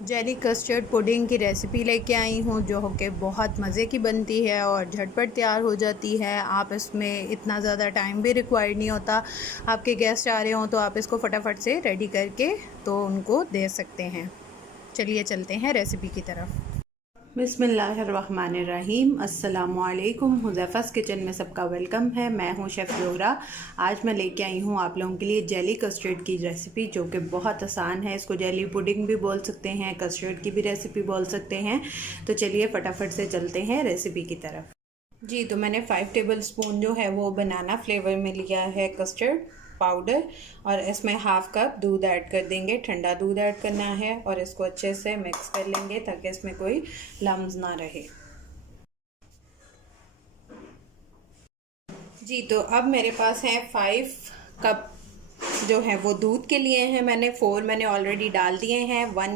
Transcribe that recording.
Jelly custard pudding की recipe लेके आई हूँ जो कि बहुत मज़े की बनती है और झटपट तैयार हो जाती है। आप इसमें इतना ज़्यादा टाइम भी रिक्वायर्ड नहीं होता। आपके गेस्ट आ रहे हों तो आप इसको फटाफट से रेडी करके तो उनको दे सकते हैं। चलिए चलते हैं रेसिपी की तरफ। बिस्मिल्लाहिर्रहमानिर्रहीम। अस्सलामुअलैकुम। हुज़ैफ़ा's किचन में सबका वेलकम है। मैं हूँ शेफ़ ज़ोहरा। आज मैं लेके आई हूँ आप लोगों के लिए जेली कस्टर्ड की रेसिपी जो कि बहुत आसान है। इसको जेली पुडिंग भी बोल सकते हैं, कस्टर्ड की भी रेसिपी बोल सकते हैं। तो चलिए फटाफट से चलते हैं रेसिपी की तरफ। जी, तो मैंने 5 टेबल स्पून जो है वो बनाना फ्लेवर में लिया है कस्टर्ड पाउडर, और इसमें हाफ कप दूध ऐड कर देंगे। ठंडा दूध ऐड करना है और इसको अच्छे से मिक्स कर लेंगे ताकि इसमें कोई लम्स ना रहे। जी, तो अब मेरे पास है 5 कप जो है वो दूध के लिए हैं। मैंने 4 मैंने ऑलरेडी डाल दिए हैं। 1